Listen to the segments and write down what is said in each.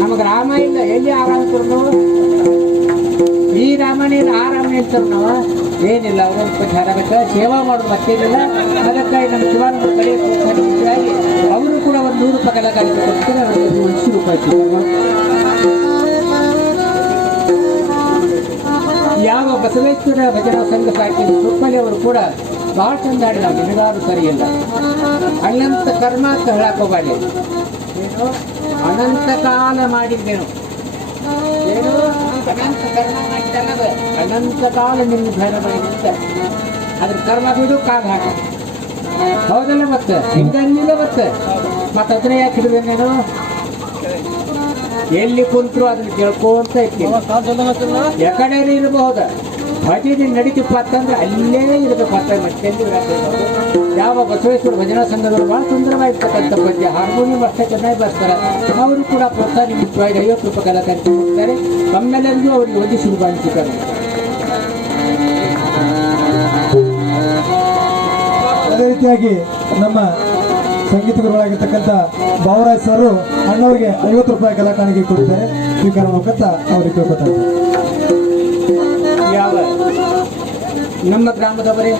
ನಮಗೆ ರಾಮ ಇಲ್ಲ, ಎಲ್ಲಿ ಆರಾಮ ಈ ರಾಮನೇ ಆ ರಾಮ ನಾವು ಏನಿಲ್ಲ ಅವ್ರೊಂದು ಪರಿಹಾರ ಬೇಕಾ ಸೇವಾ ಮಾಡೋದು ಮತ್ತೇನಿಲ್ಲ. ಅದಕ್ಕಾಗಿ ನಮ್ಮ ಶಿವಾನಂದ ಕಡೆ ಅವರು ಕೂಡ ಒಂದು ನೂರು ರೂಪಾಯಿ ಕಲಾಕಾರಿಕೆ ಕೊಡ್ತಾರೆ ರೂಪಾಯಿ ಬಸವೇಶ್ವರ ಭಜನಾ ಸಂಘ ಸಾಕಿದ ಸುಪ್ಪಲಿ ಅವರು ಕೂಡ ಭಾಳ ಚಂದ ಆಡಿದ ನಿನಗಾರು ಸರಿ ಇಲ್ಲ ಅನಂತ ಕರ್ಮ ಅಂತ ಹೇಳಕೋಬಾಡಿ ಏನು? ಅನಂತ ಕಾಲ ಮಾಡಿದ್ದೇನು. ಏನು? ಅನಂತ ಕರ್ಮ ಮಾಡಿದ್ದಲ್ಲ ಅನಂತ ಕಾಲ ನಿಮ್ಮ ಮಾಡಿದ್ದ ಅದ್ರ ಕರ್ಮ ಬಿಡು ಕಾಗ ಹಾಕ. ಹೌದಲ್ಲ ಮತ್ತೆ? ಹಿಂಗಂಗಿಲ್ಲ ಮತ್ತೆ? ಮತ್ತೆ ಅದನ್ನ ಯಾಕೆ ಹಿಡಿದೆ ನೀನು? ಎಲ್ಲಿ ಕುಂತ್ರು ಅದನ್ನ ಕೇಳ್ಕೊಂತ ಇರ್ತೀನಿ ಎಕಡೆ ಇರಬಹುದು? ಭಜನೆ ನಡೀತಪ್ಪ ಅಂತಂದ್ರೆ ಅಲ್ಲೇ ಇರಬೇಕು ಅಂತ ಮತ್ತೆಲ್ಲಿ. ಯಾವ ಬಸವೇಶ್ವರ ಭಜನಾ ಸಂಘದವರು ಬಹಳ ಸುಂದರವಾಗಿರ್ತಕ್ಕಂಥ ಪದ್ಯ. ಹಾರ್ಮೋನಿಯಂ ಅಷ್ಟೇ ಚೆನ್ನಾಗಿ ಬರ್ತಾರೆ. ಅವರು ಕೂಡ ಪ್ರೋತ್ಸಾಹ ನಿಮಿತ್ತವಾಗಿ ಐವತ್ತು ರೂಪಾಯಿ ಕಲಾಕಾರಿಕೆ ಹೋಗ್ತಾರೆ ತಮ್ಮೆಲ್ಲರಿಗೂ ಅವರಿಗೆ ಒಂದು ಶುಭಾಂಶಿಕರು ಅದೇ ರೀತಿಯಾಗಿ ನಮ್ಮ ಸಂಗೀತ ಗುರುಗಳಾಗಿರ್ತಕ್ಕಂಥ ಬಾವರಾಜ್ ಸರ್ ಅಣ್ಣವ್ರಿಗೆ ಐವತ್ತು ರೂಪಾಯಿ ಕಲಾಕಾಣಿಕೆ ಕೊಡ್ತಾರೆ. ಸ್ವೀಕಾರ ಮುಖಾಂತರ ಅವರಿಗೆ ಕೇಳ್ಕೊತಾರೆ ಯಾವ ನಮ್ಮ ಗ್ರಾಮದವರೇ,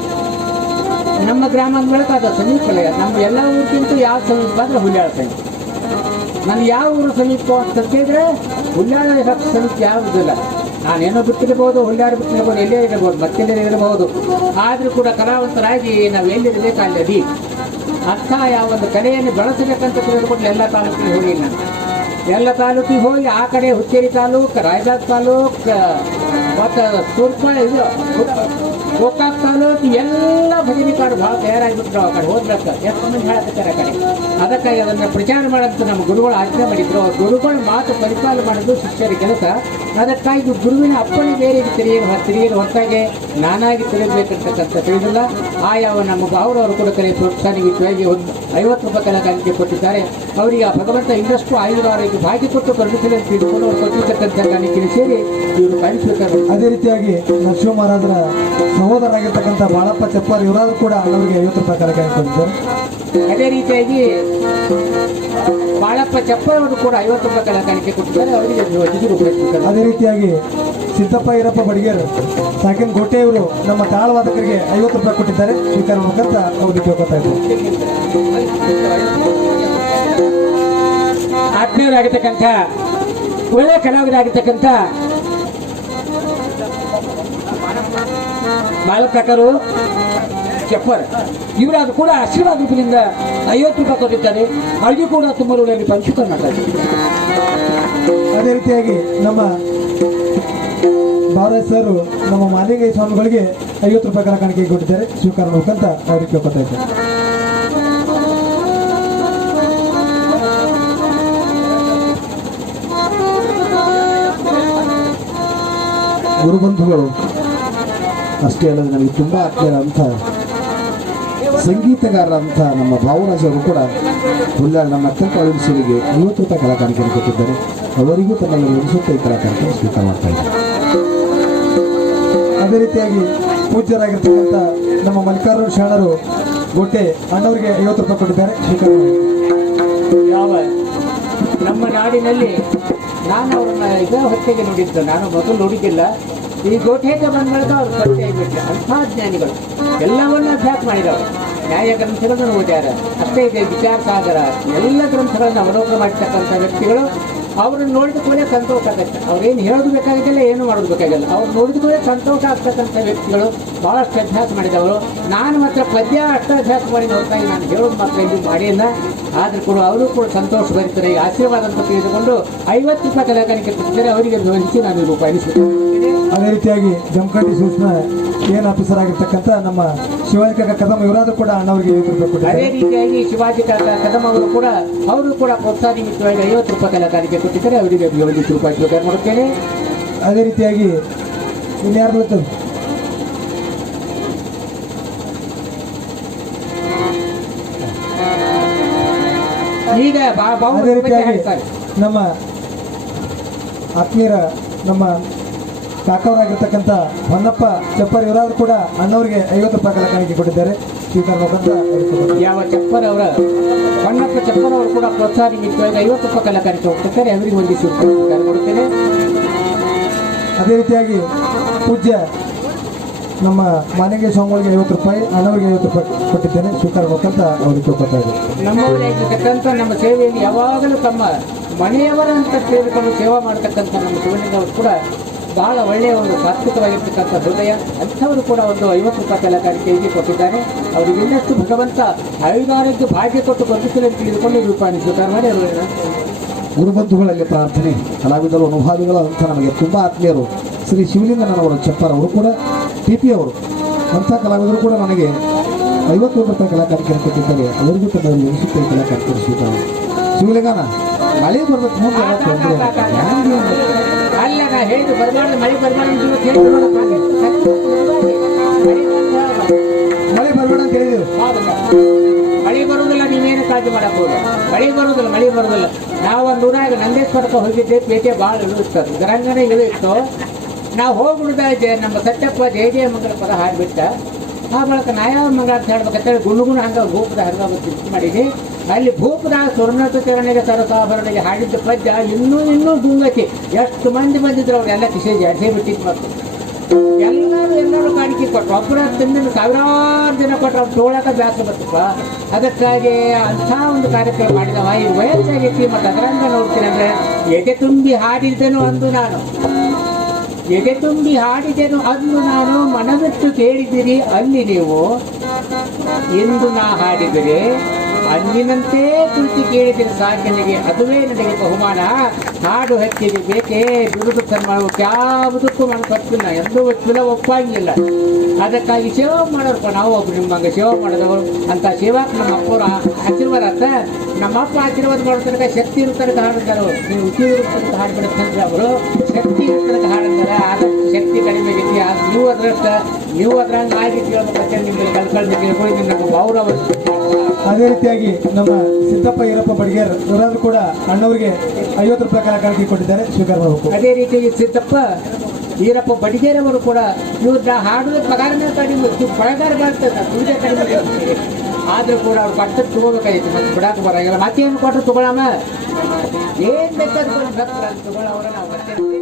ನಮ್ಮ ಗ್ರಾಮ ಅಂದ್ಮೇಲೆ ಅದು ಸಮೀಪಲಯ, ನಮ್ಮ ಎಲ್ಲ ಊರಿಗಿಂತ ಯಾವ ಸಮೀಪ ಅಂದ್ರೆ ಹುಲ್ಯಾಳ ಸಮೀಪ. ನಾನು ಯಾವ ಊರು ಸಮೀಪ ಅಂತ ಕೇಳಿದ್ರೆ ಹುಲ್ಯಾಳ ಸಮೀಪ ಯಾವುದಿಲ್ಲ ನಾನೇನೋ ಬಿಟ್ಟಿರಬಹುದು ಹುಲ್ಯಾಡ ಬಿಟ್ಟಿರಬಹುದು ಎಲ್ಲೇ ಇರಬಹುದು ಮತ್ತೆಲ್ಲೇ ಇರಬಹುದು. ಆದರೂ ಕೂಡ ಕಲಾವಂತರಾಗಿ ನಾವು ಎಲ್ಲಿರಬೇಕು ಅಲ್ಲಿ ಅರ್ಥ ಯಾವ ಒಂದು ಕಲೆಯನ್ನು ಬಳಸಬೇಕಂತ ತಿಳಿದುಕೊಂಡು ಎಲ್ಲ ತಾಲೂಕಿಗೆ ಹೋಗಿ ನಾನು. ಎಲ್ಲ ತಾಲೂಕಿಗೆ ಹೋಗಿ ಆ ಕಡೆ ಹುಚ್ಚೇರಿ ತಾಲೂಕು, ರಾಯಬಾಗ್ ತಾಲೂಕು ಮತ್ತು ಸುರ್ಪ ಇದು ಗೋಕಾಕ್ ತಾಲೂಕು ಎಲ್ಲ ಭಜನೆ ಕಾಡು ಭಾಳ ತಯಾರಾಗಿಬಿಟ್ರು ಆ ಕಡೆ, ಹೋದ್ರಕ್ಕ. ಎಷ್ಟು ಮಂದಿ ಹೇಳಕತ್ತಾರೆ ಆ ಕಡೆ? ಅದಕ್ಕಾಗಿ ಅದನ್ನು ಪ್ರಚಾರ ಮಾಡೋಂಥ ನಮ್ಮ ಗುರುಗಳು ಆಜ್ಞೆ ಮಾಡಿದ್ರು. ಅವ್ರ ಗುರುಗಳ ಮಾತು ಪರಿಪಾಲನೆ ಮಾಡೋದು ಶಿಷ್ಯರ ಕೆಲಸ. ಅದಕ್ಕಾಗಿ ಗುರುವಿನ ಅಪ್ಪಣೆ ಬೇರೆ ತಿರುಗೇನು ತಿರುಗೇನು ಹೊರತಾಗಿ ನಾನಾಗಿ ತಿರುಗಬೇಕಂತಕ್ಕಂಥ ತಿಳಿದಿಲ್ಲ. ಆ ಯಾವ ನಮ್ಮ ಭಾವರವರು ಕೂಡ ಕರೆ ಪ್ರೋತ್ಸಾಹನಿಗೆ ಒಂದು ಐವತ್ತು ರೂಪಾಯಿ ಕಲಾಕಾರಿಕೆ ಕೊಟ್ಟಿದ್ದಾರೆ. ಅವರಿಗೆ ಆ ಭಗವಂತ ಇನ್ನಷ್ಟು ಆಯುಧ ಆರೋಗ್ಯ ಭಾಗ್ಯ ಕೊಟ್ಟು ಕರುಣಿಸಲು ತಿಳಿದುಕೊಂಡು ಅವರು ಕೊಟ್ಟಿರ್ತಕ್ಕಂಥ ಕಾಣಿಕೆಗೆ ಸೇರಿ ಇವರು ಕಾಣಿಸ್ಬೇಕಾದ್ರೆ ಅದೇ ರೀತಿಯಾಗಿ ನರಸಿಂಹ ಮಹಾರಾಜರ ಸಹೋದರರಾಗಿರ್ತಕ್ಕಂಥ ಬಾಳಪ್ಪ ಚಪ್ಪಾರ್ ಇವರಾದ್ರೂ ಕೂಡ ಅವರಿಗೆ ಐವತ್ತು ರೂಪಾಯಿ ತರಕಾರಿ ಕೊಟ್ಟಿದ್ದಾರೆ. ಅದೇ ರೀತಿಯಾಗಿ ಬಾಳಪ್ಪ ಚಪ್ಪರ್ ಅವರು ಕೂಡ ಐವತ್ತು ರೂಪಾಯಿ ಕಲಾಕಾರಿಕೆ ಕೊಟ್ಟಿದ್ದಾರೆ. ಅವರಿಗೆ ಐದು ರೂಪಾಯಿ ಅದೇ ರೀತಿಯಾಗಿ ಸಿದ್ದಪ್ಪ ಈರಪ್ಪ ಬಡಿಗೇರ್ ಸಾಕಿನ ಗೋಟೆ ಇವರು ನಮ್ಮ ತಾಳವಾದಕರಿಗೆ ಐವತ್ತು ರೂಪಾಯಿ ಕೊಟ್ಟಿದ್ದಾರೆ. ಸ್ವೀಕಾರ ಮುಖಾಂತರ ಅವ್ರಿಗೆ ಕೇಳ್ಕೊತಾ ಇದ್ದಾರೆ. ಆತ್ಮೀಯರಾಗಿರ್ತಕ್ಕಂಥ ಒಳ್ಳೆಯ ಕಲಾವಿದರಾಗಿರ್ತಕ್ಕಂಥ ಬಾಲಪ್ರಕಾರು ಚಪ್ಪರ್ ಇವರಾದ್ರು ಕೂಡ ಆಶೀರ್ವಾದ ರೂಪದಿಂದ ಐವತ್ತು ರೂಪಾಯಿ ಕೊಟ್ಟಿದ್ದಾರೆ. ಅಲ್ಲಿ ಕೂಡ ತುಂಬ ಒಳ್ಳೆಯ ಪಂಚುಕರ್ ಮಾಡ್ತಾರೆ ಅದೇ ರೀತಿಯಾಗಿ ನಮ್ಮ ಬಾಲರಾಜ್ ಸರ್, ನಮ್ಮ ಮಾಲಿಂಗಯ್ಯ ಸ್ವಾಮಿಗಳಿಗೆ ಐವತ್ತು ರೂಪಾಯಿ ಕಾಣಿಕೆ ಕೊಟ್ಟಿದ್ದಾರೆ. ಸ್ವೀಕಾರ ಮುಖಾಂತರ ಅವ್ರಿಗೆ ಕೇಳ್ಕೊತಾ ಇದ್ದಾರೆ ಗುರುಬಂಧುಗಳು. ಅಷ್ಟೇ ಅಲ್ಲದೆ ನನಗೆ ತುಂಬ ಆತ್ಮೀಯರಂಥ ಸಂಗೀತಗಾರರಂಥ ನಮ್ಮ ಭಾವರಾಜವರು ಕೂಡ ಹುಲ್ಲಾಳ್ ನಮ್ಮ ಅತ್ಯಂತ ಅಳಿಸಿಗೆ ಐವತ್ತು ರೂಪಾಯಿ ಕಲಾಕಾರಿಕೆಯನ್ನು ಕೊಟ್ಟಿದ್ದಾರೆ. ಅವರಿಗೂ ತನ್ನಲ್ಲಿ ಅನಿಸುತ್ತೆ ಈ ಕಲಾಕಾರಿಕೆ ಸ್ವೀಕಾರ ಮಾಡ್ತಾ ಇದ್ದಾರೆ. ಅದೇ ರೀತಿಯಾಗಿ ಪೂಜ್ಯರಾಗಿರ್ತಕ್ಕಂಥ ನಮ್ಮ ಮಲ್ಲಿಕಾರ್ಜುನ ಶರಣರು ಗೊಟ್ಟೆ ಅಣ್ಣವರಿಗೆ ಐವತ್ತು ರೂಪಾಯಿ ಕೊಟ್ಟಿದ್ದಾರೆ. ಸ್ವೀಕಾರ. ಯಾವ? ನಮ್ಮ ನಾಡಿನಲ್ಲಿ ನಾನು ಅವ್ರನ್ನ ಇದೇ ಹೊತ್ತಿಗೆ ನೋಡಿದ್ದು. ನಾನು ಮೊದಲು ನೋಡಿದ್ದಿಲ್ಲ. ಈ ಗೋಠೇಕ ಬಂದ ಬಳಿಕ ಅವ್ರು ಪರಿಚಯ ಆಗಿಬಿಟ್ರೆ ಅಂಥ ಜ್ಞಾನಿಗಳು ಎಲ್ಲವನ್ನ ಅಭ್ಯಾಸ ಮಾಡಿದವರು. ನ್ಯಾಯ ಗ್ರಂಥಗಳನ್ನು ಓದ್ಯಾರ ಅಷ್ಟೇ ಇದೆ ವಿಚಾರ ಸಾಗರ ಎಲ್ಲ ಗ್ರಂಥಗಳನ್ನು ಅವಲೋಕನ ಮಾಡಿರ್ತಕ್ಕಂಥ ವ್ಯಕ್ತಿಗಳು ಅವ್ರನ್ನ ನೋಡಿದ ಕೂಡಲೇ ಸಂತೋಷ ಆಗುತ್ತೆ. ಅವ್ರೇನು ಹೇಳೋದು ಬೇಕಾಗಿಲ್ಲ ಏನು ಮಾಡೋದು ಬೇಕಾಗಿಲ್ಲ. ಅವ್ರು ನೋಡಿದ ಕೂಡಲೇ ಸಂತೋಷ ಆಗ್ತಕ್ಕಂಥ ವ್ಯಕ್ತಿಗಳು ಭಾಳಷ್ಟು ಅಭ್ಯಾಸ ಮಾಡಿದವರು. ನಾನು ಮಾತ್ರ ಪದ್ಯ ಅಷ್ಟು ಅಭ್ಯಾಸ ಮಾಡಿ ನೋಡ್ತಾಯಿ ನಾನು ಹೇಳೋದು ಮಾತ್ರ ಇಲ್ಲಿ ಮಾಡಿಲ್ಲ. ಆದರೂ ಕೂಡ ಅವರು ಕೂಡ ಸಂತೋಷ ಬರೀತಾರೆ ಈ ಆಶೀರ್ವಾದ ಅಂತ ತಿಳಿದುಕೊಂಡು ಐವತ್ತು ರೂಪಾಯಿ ಕಲಾಕಾರಿಕೆ ಕೊಡ್ತಾರೆ ಅವರಿಗೆ ಧ್ವನಿಸಿ ನಾನು ರೂಪಾಯಿ ಅದೇ ರೀತಿಯಾಗಿ ಜಮಖಂಡಿ ಸೂಕ್ಷ್ಮ ಏನ್ ಆಫೀಸರ್ ಆಗಿರ್ತಕ್ಕಂಥ ನಮ್ಮ ಶಿವಾಜಿಕ ಕದಮ ಇವರಾದ್ರೂ ಕೂಡ ಅಣ್ಣವರಿಗೆ ಐವತ್ತು ರೂಪಾಯಿ ಅದೇ ರೀತಿಯಾಗಿ ಶಿವಾಜಿ ಕಾಕ ಕದಂ ಅವರು ಕೂಡ ಅವರು ಕೂಡ ಪ್ರೋತ್ಸಾಹ ನಿಮಿತ್ತವಾಗಿ ಐವತ್ತು ರೂಪಾಯಿ ಕಲಾಕಾರಿಗೆ ಕೊಟ್ಟಿದ್ದಾರೆ. ಅವರಿಗೆ ಐವತ್ತು ರೂಪಾಯಿ ಸ್ವೀಕಾರ ಮಾಡುತ್ತೇನೆ. ಅದೇ ರೀತಿಯಾಗಿ ಇನ್ಯಾರು ಬರ್ತದೆ ಈಗ ಅದೇ ರೀತಿಯಾಗಿ. ನಮ್ಮ ಆತ್ಮೀಯರ ನಮ್ಮ ಕಾಕವರಾಗಿರ್ತಕ್ಕಂಥ ಹೊನ್ನಪ್ಪ ಚಪ್ಪರ್ ಇವರಾದ್ರು ಕೂಡ ಅಣ್ಣವರಿಗೆ ಐವತ್ತು ರೂಪಾಯಿ ಕಲಾಕಾಣಿಕೆ ಕೊಟ್ಟಿದ್ದಾರೆ. ಸ್ವೀಕಾರ ಅವ್ರಿಗೆ ಯಾವ ಚಪ್ಪರ್ ಅವರ ಹೊನ್ನಪ್ಪ ಚಪ್ಪರ್ ಅವರು ಕೂಡ ಪ್ರೋತ್ಸಾಹ ನಿಮಿತ್ತವಾಗಿ ಐವತ್ತು ರೂಪಾಯಿ ಕಲಾಕಾರಕ್ಕೆ ಹೋಗ್ತಾರೆ ಅವರಿಗೆ ಒಂದು ಸ್ವೀಕಾರ ಕೊಡುತ್ತೇನೆ ಅದೇ ರೀತಿಯಾಗಿ ಪೂಜ್ಯ ನಮ್ಮ ಮನೆಗೆ ಸ್ವಾಮಿಗಳಿಗೆ ಐವತ್ತು ರೂಪಾಯಿ ಅಣ್ಣವರಿಗೆ ಐವತ್ತು ರೂಪಾಯಿ ಕೊಟ್ಟಿದ್ದೇನೆ. ಸ್ವೀಕಾರ ಮುಖಾಂತ ಅವ್ರಿಗೆ ಕೊಡ್ತಾ ಇದ್ದೀವಿ ನಮ್ಮವರಾಗಿರ್ತಕ್ಕಂಥ ನಮ್ಮ ಸೇವೆಯಲ್ಲಿ ಯಾವಾಗಲೂ ತಮ್ಮ ಮನೆಯವರ ಅಂತ ತಿಳಿದುಕೊಂಡು ಸೇವಾ ಮಾಡ್ತಕ್ಕಂಥ ನಮ್ಮ ಶಿವಲಿಂಗವರು ಕೂಡ ಬಹಳ ಒಳ್ಳೆಯ ಒಂದು ಸಾತ್ವಿಕವಾಗಿರ್ತಕ್ಕಂಥ ಹೃದಯ. ಅಂಥವರು ಕೂಡ ಒಂದು ಐವತ್ತು ರೂಪಾಯಿ ಕಲಾಕಾರಿಕೆಗೆ ಕೊಟ್ಟಿದ್ದಾರೆ. ಅವರಿಗೆ ಇನ್ನಷ್ಟು ಭಗವಂತ ಆಯುಧಾರೋಗ್ಯ ಭಾಗ್ಯ ಕೊಟ್ಟು ಅಂತ ತಿಳಿದುಕೊಂಡು ರೂಪಾಯಿ ಸ್ವೀಕಾರ ಮಾಡಿ ಅವರನ್ನು ಗುರುಬಂಧುಗಳಲ್ಲಿ ಪ್ರಾರ್ಥನೆ, ಕಲಾವಿದರು, ಅನುಭಾವಿಗಳು, ಅಂತ ನಮಗೆ ತುಂಬ ಆತ್ಮೀಯರು ಶ್ರೀ ಶಿವಲಿಂಗನವರು ಚಪ್ಪರ್ ಅವರು ಕೂಡ ಟಿ ಪಿ ಅವರು, ಅಂಥ ಕಲಾವಿದರು ಕೂಡ ನನಗೆ ಐವತ್ತು ರೂಪಾಯಿ ಕಲಾಕಾರಿಕೆ ಕೊಟ್ಟಿದ್ದಾರೆ. ಅವರಿಗೂ ಎನಿಸುತ್ತೆ ಕಲಾಕಾರಿಕೆ ಸ್ವೀಕಾರ ಶಿವಲಿಂಗನ ಮಳೆ ಬರ್ಬೇಕು ಮುಂದೆ ಎಲ್ಲ ತೊಂದರೆ ಆಗುತ್ತೆ. ಹ್ಯಾಂಗೆ ಅಂದ್ರೆ? ಅಲ್ಲ ನಾ ಹೇಳಿದ್ದು ಬರಬಾರ್ದು ಮಳೆ ಬರಬಾರ್ದು ಅಂತ ಹೇಳಿದ್ರು ಮಳೆ ಬರಬೇಡ ಅಂತ ಹೇಳಿದ್ರು ಮಳೆ ಬರುವುದಿಲ್ಲ ನೀವೇನು ಕಾಳಜಿ ಮಾಡಬಹುದು? ಮಳೆ ಬರುವುದಿಲ್ಲ ಮಳೆ ಬರುವುದಿಲ್ಲ. ನಾವು ಒಂದು ಊರಾಗ ನಂದೇಶ್ವರಕ್ಕೆ ಹೋಗಿದ್ದೆ ಪೇಟೆ ಭಾಳ ಇಳಿಸ್ತದೆ ಇದರಂಗನೇ ಇಳಿಯಿತ್ತು ನಾವು ಹೋಗ್ಬಿಡ್ದೆ ನಮ್ಮ ಸತ್ಯಪ್ಪ ಜಯ ಜಯ ಮಂಗಳ ಪದ ಹಾಡ್ಬಿಟ್ಟ. ಆ ಬಳಕ ನಾಯಾವ ಮಂಗಳ ಅಂತ ಹೇಳ್ಬೇಕಂತೇಳಿ ಗುಣಗುಣ ಹಂಗ ಹಂಗ ಚಿಂತೆ ಮಾಡಿದ್ವಿ. ಅಲ್ಲಿ ಭೂಪದ ಸ್ವರ್ಣತ ಚರಣೆಗೆ ಸರಸಾಭರಣೆಗೆ ಹಾಡಿದ್ದ ಪದ್ಯ, ಇನ್ನೂ ಇನ್ನೂ ಗುಂಗತಿ ಎಷ್ಟು ಮಂದಿ ಬಂದಿದ್ರು ಅವರೆಲ್ಲ ಕಿಸೇಜ್ ಜಾಸ್ತಿ ಬಿಟ್ಟಿತ್ತು ಮತ್ತು. ಎಲ್ಲರೂ ಎಲ್ಲರೂ ಕಾಣಿಕೆ ಕೊಟ್ಟರು. ಒಬ್ಬರ ತಿಂದ ಸಾವಿರಾರು ಜನ ಕೊಟ್ಟರು. ಅವ್ರು ತೋಳಕ ಬ್ಯಾಸ ಬರ್ತಪ್ಪ ಅದಕ್ಕಾಗಿ ಅಂಥ ಒಂದು ಕಾರ್ಯಕ್ರಮ ಮಾಡಿದವ. ಈ ವಯಸ್ಸಾಗೈತಿ ಮತ್ತು ಅದರಂಗ ನೋಡ್ತೀನಿ ಅಂದರೆ, ಎದೆ ತುಂಬಿ ಹಾಡಿದ್ದೇನು ಅಂದು ನಾನು. ಎದೆ ತುಂಬಿ ಹಾಡಿದೆನು ಅಂದು ನಾನು. ಮನವಿಟ್ಟು ಕೇಳಿದ್ದೀರಿ ಅಲ್ಲಿ ನೀವು. ಎಂದು ನಾ ಹಾಡಿದರೆ ಅಂದಿನಂತೆ ಕುಳಿತು ಕೇಳಿದರೆ ಸಾಕನಿಗೆ ಅದುವೇ ನನಗೆ ಬಹುಮಾನ. ಹಾಡು ಹಚ್ಚಿಗೆ ಬೇಕೇ ಸನ್ಮಾನ ಯಾವುದಕ್ಕೂ ನಾನು ತಪ್ಪಿಲ್ಲ ಎಂದೂ ಚುಲ ಒಪ್ಪಂಗಿಲ್ಲ. ಅದಕ್ಕಾಗಿ ಸೇವಾ ಮಾಡೋರಪ್ಪ ನಾವು ಒಬ್ರು ನಿಮ್ಮಂಗೆ ಸೇವಾ ಮಾಡಿದವರು. ಅಂತ ಸೇವಾ ನಮ್ಮ ಅಪ್ಪರ ಆಶೀರ್ವಾದ ಅಂತ ನಮ್ಮ ಅಪ್ಪ ಆಶೀರ್ವಾದ ಮಾಡೋತನಕ ಶಕ್ತಿ ಇರ್ತಾರೆ ಹಾಡಿದ್ದಾರೆ ನೀವು ಉಚಿತ ಹಾಡು ತನಕ ಹಾಡ್ಬಿಡುತ್ತಂದ್ರೆ ಅವರು. ಶಕ್ತಿ ಇರ್ತಾರೆ ಹಾಡಿದ್ದಾರೆ ಆದಷ್ಟು ಶಕ್ತಿ ಕಡಿಮೆ ಆಗೈತಿ ಆದ್ರೆ ನೀವು ಅದ್ರಷ್ಟ ನೀವು ಅದ್ರಂಗೆ ಆಗಿದ್ದೀವಿ ಅನ್ನೋ ನಿಮ್ಗೆ ಕಲ್ಕೊಳ್ಬೇಕು ನಿಮ್ಮ ನಮ್ಮ ಗೌರವ ಅದೇ ರೀತಿಯಾಗಿ ನಮ್ಮ ಸಿದ್ದಪ್ಪ ಈರಪ್ಪ ಬಡಿಗೇರ್ ಇವರಾದ್ರೂ ಕೂಡ ಅಣ್ಣವ್ರಿಗೆ ಐವತ್ತು ರೂಪಾಯಿ ಕಾಲ ಕೊಟ್ಟಿದ್ದಾರೆ. ಸ್ವೀಕಾರ ಮಾಡಬೇಕು ಅದೇ ರೀತಿಯಾಗಿ ಸಿದ್ದಪ್ಪ ಈರಪ್ಪ ಬಡಿಗೇರವರು ಕೂಡ ಇವ್ರನ್ನ ಹಾಡುವ ಪಗಾರನೇ ಕಡಿಮೆ, ಇವ್ರು ಪಗಾರ ಬರ್ತದೆ ದುಡ್ಡೇ ಕಡಿಮೆ ಇರುತ್ತೆ. ಆದ್ರೂ ಕೂಡ ಅವ್ರು ಕಟ್ಟಕ್ಕೆ ತಗೋಬೇಕಾಗಿತ್ತು, ಮತ್ತೆ ಬಿಡಕ್ಕೆ ಬರಂಗಿಲ್ಲ. ಮತ್ತೇನು ಕೊಟ್ಟರು ತಗೊಳಮ್ಮ? ಏನ್ ಬೇಕಾದ್ರೂ ತಗೊಳ್ಳೋರ ನಾವು ಮತ್ತೆ